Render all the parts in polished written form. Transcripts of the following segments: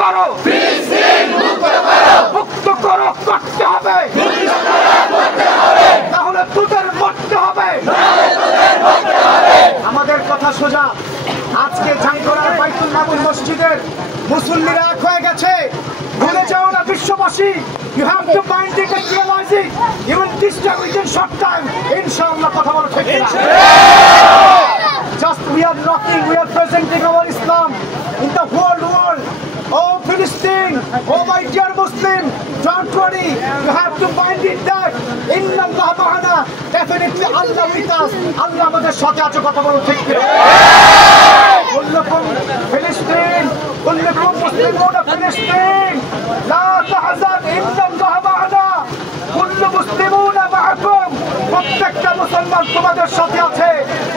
করো, মুক্ত করো, করতে হবে, তাহলে তোদের মরতে হবে। আমাদের কথা সোজা, আজকে জাঙ্গরার বাইতুল মামুন মসজিদের মুসল্লিরা এক হয়ে গেছে। ভুলে যাও না বিশ্ববাসী, you have to mind it and realize it. Even this time within short time, inshallah কথা বলো ঠিক না? Just we are knocking, we are presenting our Islam in the whole world. Oh Philistine, oh my dear Muslim, don't worry, you have to mind it that Inna Allah ma'ana, definitely Allah with us. Allah আমাদের সাথে আছে, কথা বলো ঠিক না? كلكم فلسطين، كلكم مسلمون فلسطين، لا تحزن إن الله معنا، كل مسلمون معكم। প্রত্যেকটা মুসলমান তোমাদের সাথে আছে,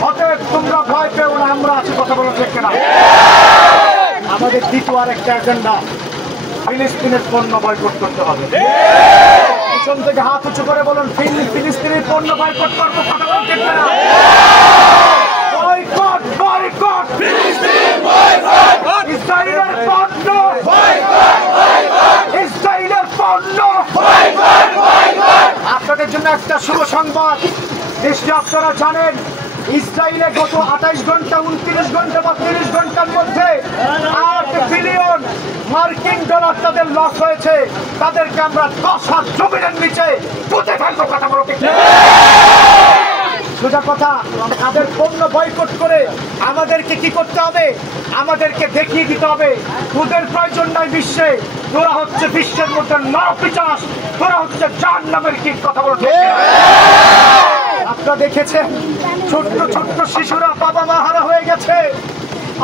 অতএব তোমরা ভয় পেও না, আমরা আছি, কথা বলো ঠিক না? আমাদের দ্বিতীয় আরেকটা এজেন্ডা, ফিলিস্তিনের পণ্য বয়কট করতে হবে। পিছন থেকে হাত উঁচু করে বলুন, ফিলিস্তিনের পণ্য বয়কট করবো, কথা বলো ঠিক না? বয়কট, বয়কট, ফিলিস্তিন বয়কট, ইসরায়েলের পণ্য বয়কট, বয়কট, ইসরায়েলের পণ্য বয়কট, বয়কট। আপনাদের জন্য একটা শুভ সংবাদ, নিশ্চয় আপনারা জানেন ইসরায়েলে গত 28 ঘন্টা 29 ঘন্টা বা 30 ঘন্টার মধ্যে 8 বিলিয়ন মার্কিন ডলার তাদের লস হয়েছে। তাদেরকে আমরা 10 হাত জমিনের নিচে পুঁতে ফেলবো, কথা বলো ঠিক না? সোজা কথা, তাদের পণ্য বয়কট করে আমাদেরকে কি করতে হবে? আমাদেরকে দেখিয়ে দিতে হবে তোদের প্রয়োজন নাই বিশ্বে, তোরা হচ্ছে বিশ্বের মধ্যে নরপিশাচ, তোরা হচ্ছে জাহান্নামের কীট, কথা বলো ঠিক না? আপনারা দেখেছেন ছোট্ট ছোট্ট শিশুরা বাবা মা হারা হয়ে গেছে।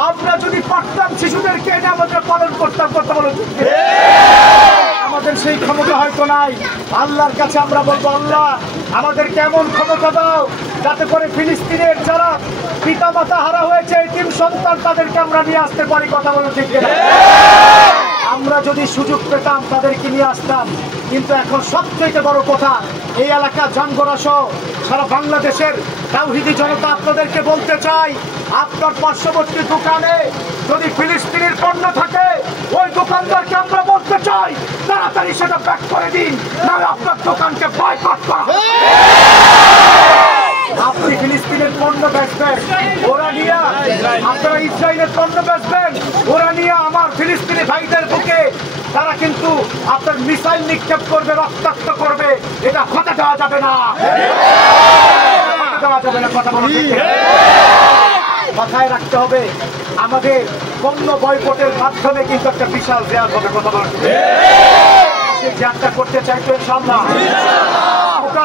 আমরা যদি পারতাম শিশুদেরকে এনে আমাদের পালন করতাম, কথা বলো ঠিক না? আমাদের সেই ক্ষমতা হয়তো নাই। আল্লাহর কাছে আমরা বলবো, আল্লাহ আমাদেরকে এমন ক্ষমতা দাও যাতে করে ফিলিস্তিনের যারা পিতা মাতা হারা হয়েছে, এতিম সন্তান, তাদেরকে আমরা নিয়ে আসতে পারি, কথা বলো ঠিক না? আমরা যদি সুযোগ পেতাম তাদেরকে নিয়ে আসতাম, কিন্তু এখন সবচেয়ে বড় কথা, এই এলাকা জাঙ্গরা সহ সারা বাংলাদেশের তাওহীদি জনতা আপনাদেরকে বলতে চাই, আপনার পার্শ্ববর্তী দোকানে যদি ফিলিস্তিনের পণ্য থাকে, ওই দোকানদারকে আমরা বলতে চাই তাড়াতাড়ি সেটা ব্যাক করে দিন, নাহলে আপনার দোকানকে বয়কট করা। আপনি ফিলিস্তিনের পণ্য বেচবেন, ওরা নিয়ে আপনারা ইসরায়েলের পণ্য বেচবেন, ওরা নিয়ে আমার ফিলিস্তিনি ভাইদের বুকে তারা কিন্তু আপনার মিসাইল নিক্ষেপ করবে, রক্তাক্ত করবে, এটা হতে দেওয়া যাবে না, দেওয়া যাবে না, কথা বলো ঠিক না? মাথায় রাখতে হবে, আমাদের পণ্য বয়কটের মাধ্যমে কিন্তু একটা বিশাল জেয়ার হবে, কথা বলো ঠিক না? সেই জেয়ারটা করতে চাইতো ইনশাআল্লাহ।